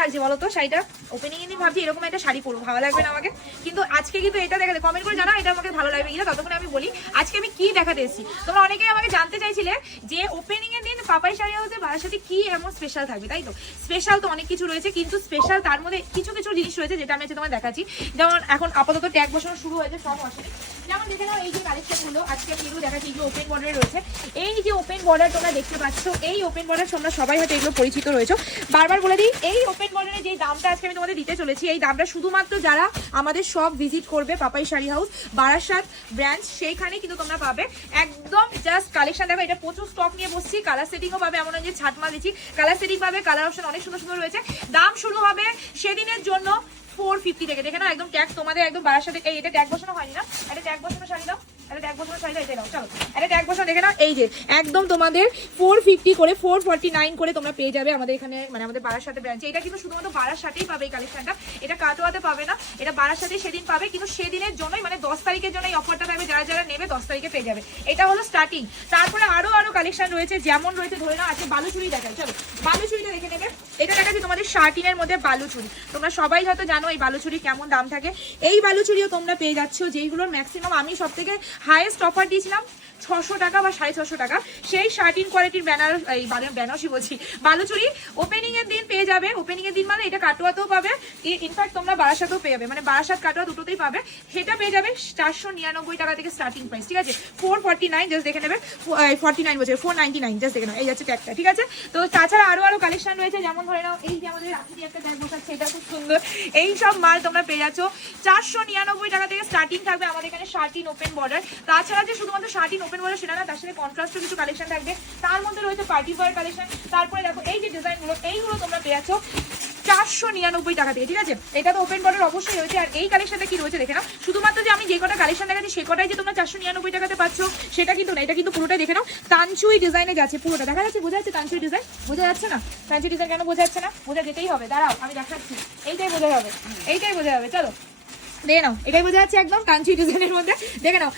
লাগছে বলো তো শাড়িটা? ওপেনিং এ ভাবছি এরকম একটা শাড়ি পরবো, ভালো লাগবে না আমাকে। কিন্তু আজকে কিন্তু এটা দেখাতে কমেন্ট করে জানা এটা আমাকে ভালো লাগবে কিনা, ততক্ষণ আমি বলি, আজকে আমি কি দেখাতে এসেছি। তোমরা অনেকেই আমাকে জানতে চাইছিলে যে ওপেনিং এর দিন পাপাই শাড়ি হাউসে সাথে কি এমন স্পেশাল থাকবে, তাই তো? স্পেশাল তো অনেক কিছু রয়েছে, কিন্তু স্পেশাল তার মধ্যে কিছু কিছু জিনিস রয়েছে যেটা আমি আজকে তোমায় দেখাচ্ছি। যেমন এখন আপাতত ট্যাগ বসানো শুরু হয়েছে সব অসুবিধা যেমন দেখে এই যে কালেকশনগুলো আজকে আমি এগুলো দেখাচ্ছি এগুলো ওপেন বর্ডারে রয়েছে। এই যে ওপেন বর্ডার তোমরা দেখতে পাচ্ছ, এই ওপেন বর্ডার তোমরা সবাই হয়তো এগুলো পরিচিত রয়েছে। বারবার বলে দিই, এই ওপেন বর্ডারে যে দামটা আজকে আমি তোমাদের দিতে চলেছি। এই দামটা শুধুমাত্র যারা আমাদের সব ভিজিট করবে পাপাই শাড়ি হাউস বারাসাত ব্রাঞ্চ সেইখানে কিন্তু তোমরা পাবে। একদম জাস্ট কালেকশন দেখো, এটা প্রচুর স্টক নিয়ে বসছি। কালার সেটিংও পাবে, এমন যে ছাট মাল দিচ্ছি। কালার সেটিং পাবে কালার অপশন অনেক সুন্দর সুন্দর রয়েছে। দাম শুরু হবে সেদিনের জন্য ফোর ফিফটি থেকে। দেখে না একদম ট্যাগ তোমাদের, একদম বাড়ার সাথে এই, এটা ট্যাগ বসানো হয়নি না? এটা ট্যাগ বসানো শাড়ি দাও। ট্যাগ বসানো দেখে নাও, এই একদম তোমাদের ফোর ফিফটি করে ফোর ফর্টি নাইন করে তোমরা পেয়ে যাবে আমাদের এখানে মানে আমাদের বাড়ার সাথে ব্রাঞ্চে এটা কিন্তু শুধুমাত্র বাড়ার সাথেই পাবে এই কালেকশনটা এটা কাটোয়াতে পাবে না, এটা বাড়ার সাথে সেদিন পাবে, কিন্তু সেদিনের জন্যই মানে দশ তারিখের জন্য অফারটা থাকবে যারা যারা নেবে দশ তারিখে পেয়ে যাবে। এটা হলো স্টার্টিং তারপরে আরও আরও কালেকশন রয়েছে, যেমন রয়েছে, ধরে নাও, আছে বালুচুরি দেখাই, চলো। বালুচুরিটা দেখে নেবে। এটা দেখাচ্ছি তোমাদের শার্টিনের মধ্যে বালুচুরি। তোমরা সবাই হয়তো জানো এই বালুচুরি কেমন দাম থাকে। এই বালুচুরিও তোমরা পেয়ে যাচ্ছ, যেইগুলোর ম্যাক্সিমাম আমি সব থেকে হাইয়েস্ট অফার দিয়েছিলাম। ছশো টাকা বা সাড়ে ছশো টাকা। সেই শার্টিন কোয়ালিটির ব্যানার এই বানার- বেনারসি বলছি। বালুচুরি ওপেনিং এর দিন পেয়ে যাবে। ওপেনিং এর দিন মানে এটা কাটোয়াতেও পাবে। ইনফ্যাক্ট তোমরা বারাসাতেও পেয়ে যাবে। মানে বারাসাত, কাটোয়া দুটোতেই পাবে। সেটা পেয়ে যাবে চারশো নিরানব্বই টাকা থেকে স্টার্টিং প্রাইস ঠিক আছে? ফোর ফর্টি নাইন জাস্ট দেখে নেবে। ফর্টি নাইন বলছে ফোর নাইনটি নাইন জাস্ট দেখে নেবে এই যাচ্ছে ট্যাগটা ঠিক আছে? তো তাছাড়া আরও আরও কালেকশন রয়েছে। যেমন ধরে নাও, এই যে আমাদের রাখি একটা ট্যাগ বসাচ্ছে এটা খুব সুন্দর। এই সব মাল তোমরা পেয়ে যাচ্ছ। চারশো নিরানব্বই টাকা থেকে স্টার্টিং থাকবে আমাদের এখানে শার্টিন ওপেন বর্ডার তাছাড়া যে শুধুমাত্র শার্টিন ওপেন বর্ডার সেটা না, তার সাথে কন্ট্রাস্টও কিছু কালেকশন থাকবে। তার মধ্যে রয়েছে পার্টি ওয়ার কালেকশন তারপরে দেখো, এই যে ডিজাইনগুলো এইগুলো তোমরা পেয়ে যাচ্ছ চারশো নিরানব্বই টাকা দিয়ে, ঠিক আছে? এটা তো ওপেন বর্ডার অবশ্যই রয়েছে, আর এই কালেকশনটা কি রয়েছে দেখে নাও। শুধুমাত্র যে আমি যে কটা কালেকশন দেখাচ্ছি, সে কটাই যে তোমরা চারশো নিরানব্বই টাকাতে পাচ্ছ, সেটা কিন্তু না, এটা কিন্তু পুরোটাই দেখে নাও। তানচুই ডিজাইনে যাচ্ছে পুরোটা। দেখা যাচ্ছে, বোঝা যাচ্ছে তানচুই ডিজাইন বোঝা যাচ্ছে না? তানচুই ডিজাইন কেন বোঝা যাচ্ছে না? বোঝা যেতেই হবে। দাঁড়াও, আমি দেখাচ্ছি। এইটাই বোঝা যাবে এইটাই বোঝা যাবে চলো। দেখে নাও, এটাই বোঝা যাচ্ছে একদম কাঞ্চি ডিজাইনের মধ্যে। দেখে নাও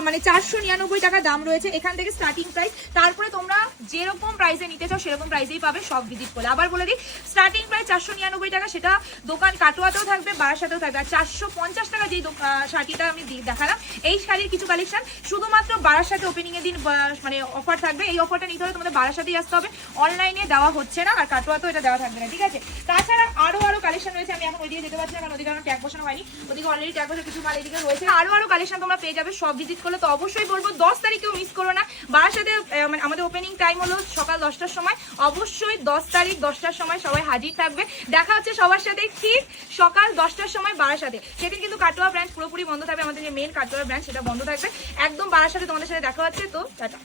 মানে চারশো নিরানব্বই টাকা দাম রয়েছে এখান থেকে স্টার্টিং প্রাইস তারপরে তোমরা যেরকম প্রাইসে নিতে চাও, সেরকম প্রাইসেই পাবে সব ভিজিট করলে আবার বলে দিই স্টার্টিং প্রাইস চারশো নিরানব্বই টাকা, সেটা দোকান কাটোয়াতেও থাকবে, বারাসাতেও থাকবে। আর চারশো পঞ্চাশ টাকা যেই দোক- শাড়িটা আমি দেখালাম, এই শাড়ির কিছু কালেকশন শুধুমাত্র বারাসাতে ওপেনিং এর দিন মানে অফার থাকবে। এই অফারটা নিতে হলে তোমাদের বারাসাতেই আসতে হবে। অনলাইনে দেওয়া হচ্ছে না, আর কাটোয়াতেও এটা দেওয়া থাকবে না, ঠিক আছে? তাছাড়া আরও আরও কালেকশন রয়েছে, আমি এখন ওইদিকে যেতে পারছি না, কারণ ওদিকে আমার ট্যাগ বসানো হয়নি। ওদিকে অলরেডি ট্যাগ বসে কিছু মাল এদিকে রয়েছে। আরও আরও কালেকশন তোমরা পেয়ে যাবে সব ভিজিট করলে তো অবশ্যই বলব দশ তারিখেও মিস করো না। বারাসাতে আহ, মানে আমাদের ওপেনিং টাইম হলো সকাল দশটার সময়। অবশ্যই দশ তারিখ দশটার সময় সবাই হাজির থাকবে। দেখা হচ্ছে সবার সাথে ঠিক সকাল দশটার সময় বারাসাতে সেদিন কিন্তু কাটোয়া ব্রাঞ্চ পুরোপুরি বন্ধ থাকবে আমাদের যে মেন কাটোয়া ব্রাঞ্চ সেটা বন্ধ থাকবে। একদম বারাসাতে তোমাদের সাথে দেখা হচ্ছে তো টাটা।